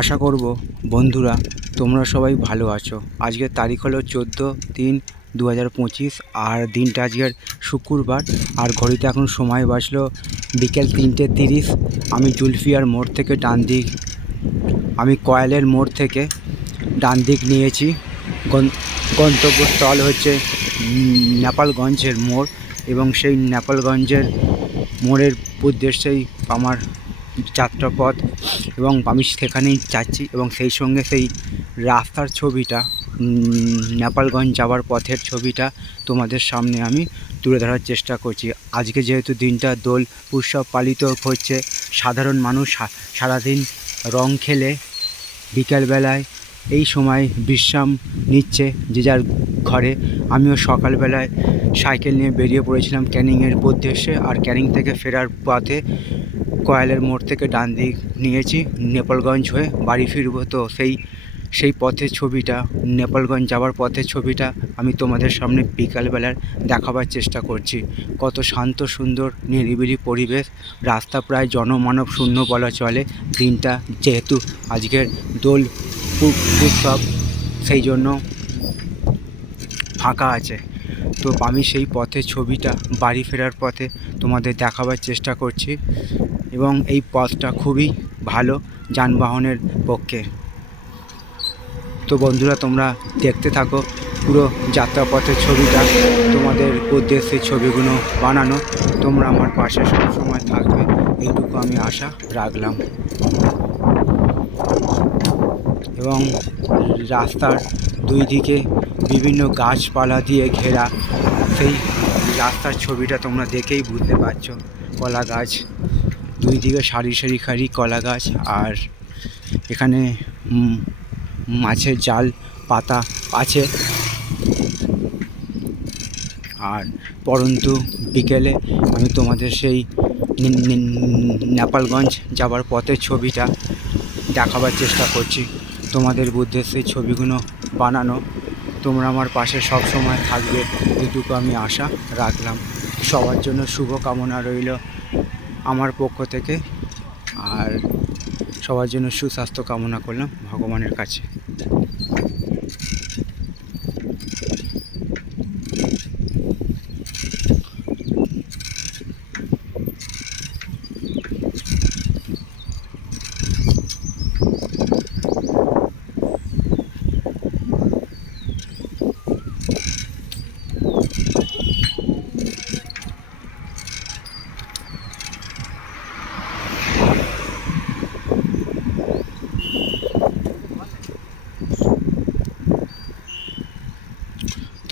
আশা করব, বন্ধুরা, তোমরা সবাই ভালো আছো। আজকের তারিখ হলো চোদ্দ তিন দু হাজার পঁচিশ, আর দিনটা আজকের শুক্রবার। আর ঘড়িতে এখন সময় বাজলো বিকেল তিনটে তিরিশ। আমি জুলফিয়ার মোড় থেকে ডান দিক, আমি কয়েলের মোড় থেকে ডান দিক নিয়েছি। গন্তব্যস্থল হচ্ছে নেপালগঞ্জের মোড় এবং সেই নেপালগঞ্জের মোড়ের উদ্দেশ্যেই আমার যাত্রাপথ এবং আমি সেখানেই যাচ্ছি এবং সেই সঙ্গে সেই রাস্তার ছবিটা নেপালগঞ্জ যাওয়ার পথের ছবিটা তোমাদের সামনে আমি তুলে ধরার চেষ্টা করছি। আজকে যেহেতু দিনটা দোল উৎসব পালিত হচ্ছে, সাধারণ মানুষ সারাদিন রং খেলে বিকালবেলায় এই সময় বিশ্রাম নিচ্ছে যে যার ঘরে। আমিও সকালবেলায় সাইকেল নিয়ে বেরিয়ে পড়েছিলাম ক্যানিংয়ের উদ্দেশ্যে, আর ক্যানিং থেকে ফেরার পথে কয়েলের মোড় থেকে ডান দিক নিয়েছি, নেপালগঞ্জ হয়ে বাড়ি ফিরবো। তো সেই সেই পথের ছবিটা, নেপালগঞ্জ যাওয়ার পথের ছবিটা আমি তোমাদের সামনে বিকালবেলার দেখাবার চেষ্টা করছি। কত শান্ত, সুন্দর, নিরিবিলি পরিবেশ, রাস্তা প্রায় জনমানব শূন্য বলা চলে, দিনটা যেহেতু আজকের দোল উৎসব, সেই জন্য ফাঁকা আছে। তো আমি সেই পথের ছবিটা বাড়ি ফেরার পথে তোমাদের দেখাবার চেষ্টা করছি এবং এই পথটা খুবই ভালো যানবাহনের পক্ষে। তো বন্ধুরা, তোমরা দেখতে থাকো পুরো যাত্রাপথের ছবিটা, তোমাদের উদ্দেশ্যে ছবিগুলো বানানো। তোমরা আমার পাশে সবসময় থাকবে, এইটুকু আমি আশা রাখলাম। এবং রাস্তার দুই দিকে বিভিন্ন গাছপালা দিয়ে ঘেরা। সেই রাস্তার ছবিটা তোমরা দেখেই বুঝতে পারছ। কলা গাছ, দুই দিকে সারি সারি সারি কলা গাছ আর এখানে মাছের জাল, পাতা আছে। আর পরন্তু বিকেলে আমি তোমাদের সেই নেপালগঞ্জ যাবার পথের ছবিটা দেখাবার চেষ্টা করছি। তোমাদের বুদ্ধে সেই ছবিগুলো বানানো তোমরা আমার পাশে সব সময় থাকবে, এটুকু আমি আশা রাখলাম। সবার জন্য শুভ কামনা রইল আমার পক্ষ থেকে, আর সবার জন্য সুস্বাস্থ্য কামনা করলাম ভগবানের কাছে।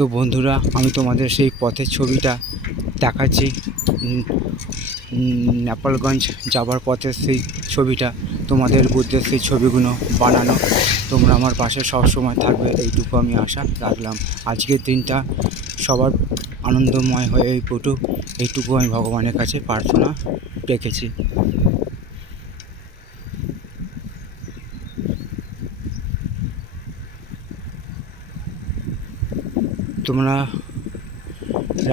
তো বন্ধুরা, আমি তোমাদের সেই পথের ছবিটা দেখাচ্ছি। নেপালগঞ্জ যাবার পথের সেই ছবিটা, তোমাদের বুদ্ধে সেই ছবিগুলো বানানো। তোমরা আমার পাশে সব সময় থাকবে, এইটুকু আমি আশা রাখলাম। আজকের দিনটা সবার আনন্দময় হয়ে পড়ুক এইটুকু আমি ভগবানের কাছে প্রার্থনা রেখেছি। তোমরা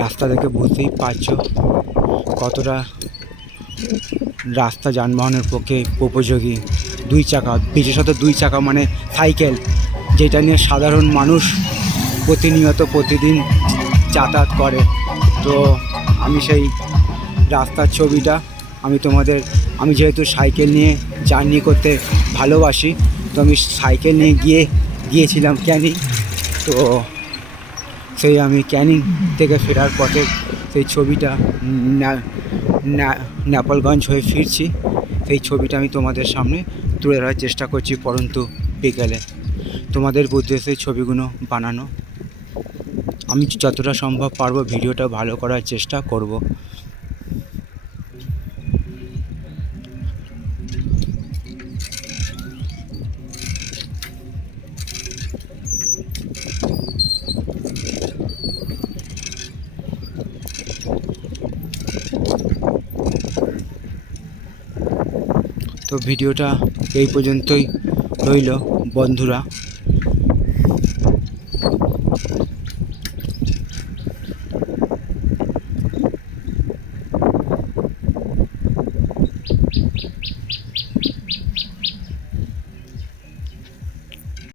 রাস্তা দেখে বুঝতেই পারছ কতটা রাস্তা যানবাহনের পক্ষে উপযোগী। দুই চাকা বিশেষত দুই চাকা মানে সাইকেল, যেটা নিয়ে সাধারণ মানুষ প্রতিনিয়ত প্রতিদিন যাতায়াত করে। তো আমি সেই রাস্তার ছবিটা আমি তোমাদের, আমি যেহেতু সাইকেল নিয়ে জার্নি করতে ভালোবাসি, তো আমি সাইকেল নিয়ে গিয়ে গিয়েছিলাম ক্যানিং তো সেই আমি ক্যানিং থেকে ফেরার পথে সেই ছবিটা নেপালগঞ্জ হয়ে ফিরছি। সেই ছবিটা আমি তোমাদের সামনে তুলে ধরার চেষ্টা করছি পরন্তু বিকেলে। তোমাদের সেই ছবিগুলো বানানো। আমি যতটা সম্ভব পারব, ভিডিওটা ভালো করার চেষ্টা করব। ভিডিওটা এই পর্যন্তই রইল বন্ধুরা।